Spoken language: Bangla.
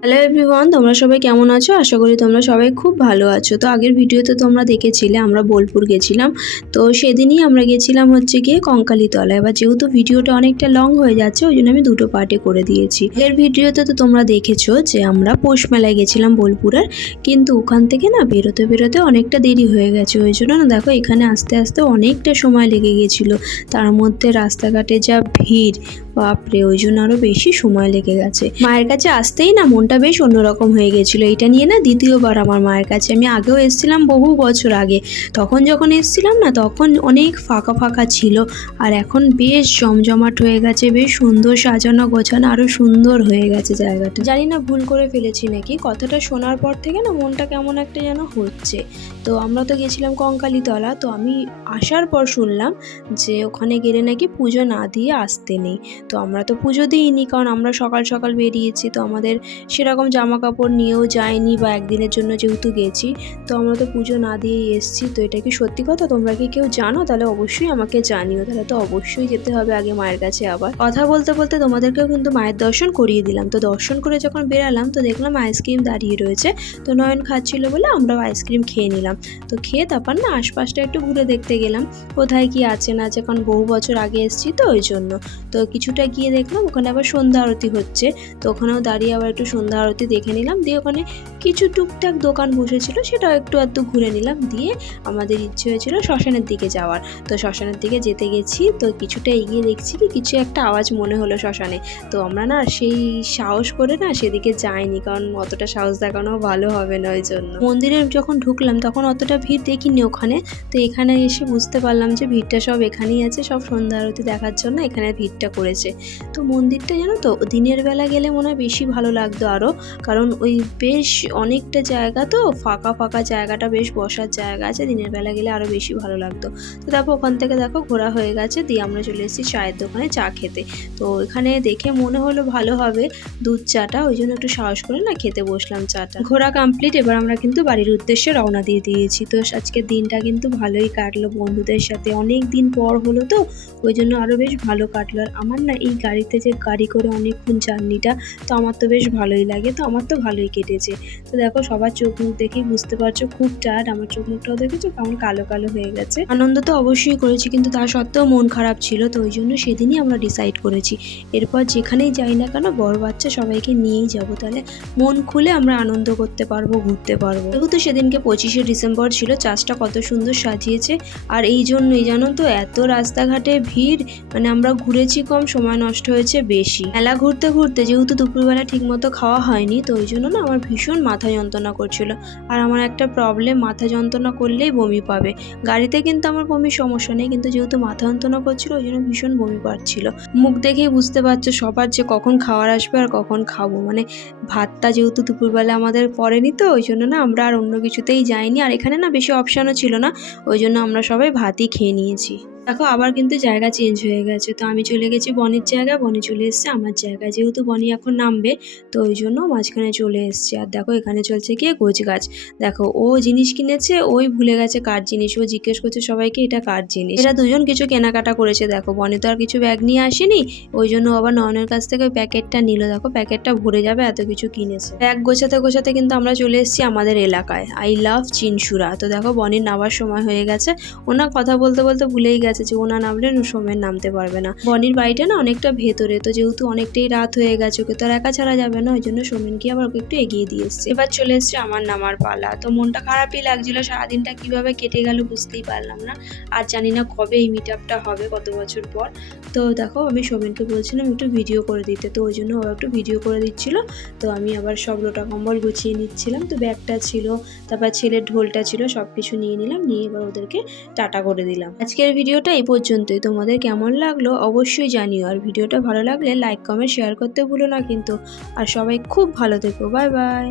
হ্যালো এভরিওয়ান তোমরা সবাই কেমন আছো? আশা করি তোমরা সবাই খুব ভালো আছো। তো আগের ভিডিওতে তোমরা দেখেছিলে, আমরা বোলপুর গেছিলাম। তো সেদিনই আমরা গেছিলাম হচ্ছে গিয়ে কঙ্কালীতলা এবার যেহেতু ভিডিওটা অনেকটা লং হয়ে যাচ্ছে, ওই জন্য আমি দুটো পার্টে করে দিয়েছি। এর ভিডিওতে তো তোমরা দেখেছ যে আমরা পৌষ মেলায় গেছিলাম বোলপুরের, কিন্তু ওখান থেকে না বেরোতে বেরোতে অনেকটা দেরি হয়ে গেছে। ওই জন্য না দেখো, এখানে আস্তে আস্তে অনেকটা সময় লেগে গেছিল। তার মধ্যে রাস্তাঘাটে যা ভিড় বাপরে, ওই জন্য আরও বেশি সময় লেগে গেছে। মায়ের কাছে আসতেই না মনটা বেশ অন্যরকম হয়ে গেছিল। এটা নিয়ে না দ্বিতীয়বার আমার মায়ের কাছে। আমি আগেও এসেছিলাম বহু বছর আগে। তখন যখন এসেছিলাম না, তখন অনেক ফাঁকা ফাঁকা ছিল। আর এখন বেশ জমজমাট হয়ে গেছে, বেশ সুন্দর সাজানো গোছানো আরও সুন্দর হয়ে গেছে জায়গাটা। জানি না ভুল করে ফেলেছি নাকি, কথাটা শোনার পর থেকে না মনটা কেমন একটা যেন হচ্ছে। তো আমরা তো গেছিলাম কঙ্কালীতলা, তো আমি আসার পর শুনলাম যে ওখানে গেলে নাকি পুজো না দিয়ে আসতে নেই। তো আমরা তো পুজো দিইনি, কারণ আমরা সকাল সকাল বেরিয়েছি, তো আমাদের সেরকম জামা কাপড় নিয়েও যাইনি বা একদিনের জন্য যেহেতু গেছি, তো আমরা তো পুজো না দিয়েই এসেছি, তো এটা কি সত্যি কথা? তোমরা কি কেউ জানো? তাহলে অবশ্যই আমাকে জানিও, তাহলে তো অবশ্যই যেতে হবে আগে মায়ের কাছে আবার। কথা বলতে বলতে তোমাদেরকেও কিন্তু মায়ের দর্শন করিয়ে দিলাম, তো দর্শন করে যখন বেরালাম, তো দেখলাম আইসক্রিম দাঁড়িয়ে রয়েছে, তো নয়ন খাচ্ছিল বলে আমরাও আইসক্রিম খেয়ে নিলাম, তো খেয়ে তারপর না আশপাশটা একটু ঘুরে দেখতে গেলাম, কোথায় কি আছে না আছে, কারণ বহু বছর আগে এসেছি তো ওই জন্য, তো কিছুটা গিয়ে দেখলাম, ওখানে আবার সন্ধ্যা আরতি হচ্ছে। তো ওখানেও দাঁড়িয়ে আবার একটু সন্ধ্যা আরতি দেখে নিলাম। দিয়ে ওখানে কিছু টুকটাক দোকান বসেছিল, সেটাও একটু আধটু ঘুরে নিলাম। দিয়ে আমাদের ইচ্ছে হয়েছিল শ্মশানের দিকে যাওয়ার। তো শ্মশানের দিকে যেতে গেছি, তো কিছুটা এগিয়ে দেখছি কি, কিছু একটা আওয়াজ মনে হলো শ্মশানে। তো আমরা না সেই সাহস করে না সেদিকে যাইনি, কারণ অতটা সাহস দেখানো ভালো হবে না ওই জন্য। মন্দিরে যখন ঢুকলাম, তখন অতটা ভিড় দেখিনি ওখানে। তো এখানে এসে বুঝতে পারলাম যে ভিড়টা সব এখানেই আছে, সব সন্ধ্যা আরতি দেখার জন্য এখানে ভিড়টা করেছে। তো মন্দিরটা জানো তো, দিনের বেলা গেলে মনে হয় বেশি ভালো লাগতো আরও কারণ ওই বেশ অনেকটা জায়গা তো, ফাঁকা ফাঁকা জায়গাটা বেশ বসার জায়গা আছে, দিনের বেলা গেলে আরও বেশি ভালো লাগতো। তো তারপর ওখান থেকে দেখো ঘোরা হয়ে গেছে, দিয়ে আমরা চলে এসেছি চায়ের দোকানে চা খেতে। তো এখানে দেখে মনে হলো ভালো হবে দুধ চাটা, ওই জন্য একটু সাহস করে না খেতে বসলাম চাটা। ঘোরা কমপ্লিট এবার আমরা কিন্তু বাড়ির উদ্দেশ্যে রওনা দিয়ে দিয়েছি। তো আজকের দিনটা কিন্তু ভালোই কাটলো বন্ধুদের সাথে। অনেক দিন পর হলো তো, ওই জন্য আরও বেশ ভালো কাটলো। আর আমার না এই গাড়িতে যে গাড়ি করে অনেকক্ষণ জার্নিটা, তো আমার তো বেশ ভালোই লাগে। তো আমার তো ভালোই কেটেছে। তো দেখো, সবার চোখ মুখ দেখেই বুঝতে পারছ, খুব টায়ার্ড আমার চোখ মুখটাও দেখেছ, কেমন কালো কালো হয়ে গেছে। আনন্দ তো অবশ্যই করেছি, কিন্তু তা সত্ত্বেও মন খারাপ ছিল, তো ওই জন্য সেদিনই আমরা ডিসাইড করেছি। এরপর যেখানেই যাই না কেন, বড় বাচ্চা সবাইকে নিয়েই যাব। তাহলে মন খুলে আমরা আনন্দ করতে পারব, ঘুরতে পারব। যেহেতু সেদিনকে পঁচিশে ডিসেম্বর ছিল চার্চটা কত সুন্দর সাজিয়েছে। আর এই জন্যই জানো তো, এত রাস্তাঘাটে ভিড় মানে আমরা ঘুরেছি কম, সময় নষ্ট হয়েছে বেশি। মেলা ঘুরতে ঘুরতে যেহেতু দুপুরবেলা ঠিকমতো খাওয়া হয়নি, তো ওই জন্য না আমার ভীষণ মাথা যন্ত্রণা করছিল। আর আমার একটা প্রবলেম মাথা যন্ত্রণা করলেই বমি পাবে। গাড়িতে কিন্তু আমার বমির সমস্যা নেই, কিন্তু যেহেতু মাথা যন্ত্রণা করছিল, ওই জন্য ভীষণ বমি পাচ্ছিল। মুখ দেখেই বুঝতে পারছ সবার যে কখন খাওয়ার আসবে আর কখন খাব। মানে ভাতটা যেহেতু দুপুরবেলা আমাদের পড়েনি তো, ওই জন্য না আমরা আর অন্য কিছুতেই যাইনি। আর এখানে না বেশি অপশানও ছিল না, ওই জন্য আমরা সবাই ভাতই খেয়ে নিয়েছি। দেখো, আবার কিন্তু জায়গা চেঞ্জ হয়ে গেছে। তো আমি চলে গেছি বনির জায়গায় বনি চলে এসছে, আমার জায়গায় যেহেতু বনি এখন নামবে, তো ওই জন্য মাঝখানে চলে এসছে। আর দেখো, এখানে চলছে গিয়ে গোছ গাছ। দেখো, ও জিনিস কিনেছে, ওই ভুলে গেছে কার জিনিস। ও জিজ্ঞেস করছে সবাইকে, এটা কার জিনিস? এরা দুজন কিছু কেনাকাটা করেছে, দেখো। বনি তো আর কিছু ব্যাগ নিয়ে আসেনি, ওই জন্য আবার নয়নের কাছ থেকে ওই প্যাকেটটা নিল। দেখো, প্যাকেটটা ভরে যাবে, এত কিছু কিনেছে। ব্যাগ গোছাতে গোছাতে কিন্তু আমরা চলে এসেছি আমাদের এলাকায়। I love Chinsurah. তো দেখো বনির নামার সময় হয়ে গেছে। ওনার কথা বলতে বলতে ভুলেই গেছে। যে ওনা নামলে সোমেন নামতে পারবে না। বনির বাড়িটা না অনেকটা ভেতরে, তো যেহেতু অনেকটাই রাত হয়ে গেছে ওকে, তো আর একা ছাড়া যাবে না, ওই জন্য সোমেনকে আবার ওকে একটু এগিয়ে দিয়ে এসছে। এবার চলে এসছে আমার নামার পালা। তো মনটা খারাপই লাগছিল, সারাদিনটা কীভাবে কেটে গেল বুঝতেই পারলাম না। আর জানি না কবে এই মিট আপটা হবে, কত বছর পর। তো দেখো, আমি সোমেনকে বলছিলাম একটু ভিডিও করে দিতে, তো ওই জন্য ও একটু ভিডিও করে দিচ্ছিল। তো আমি আবার সব লোটা কম্বল গুছিয়ে নিচ্ছিলাম, তো ব্যাগটা ছিল, তারপর ছেলের ঢোলটা ছিল সব কিছু নিয়ে নিলাম, নিয়ে এবার ওদেরকে টাটা করে দিলাম। আজকের ভিডিওটা এই পর্যন্তই। তোমাদের কেমন লাগল অবশ্যই জানিও। আর ভিডিওটা ভালো লাগলে লাইক কমেন্ট শেয়ার করতে ভুলো না কিন্তু। আর সবাই খুব ভালো থেকো। Bye bye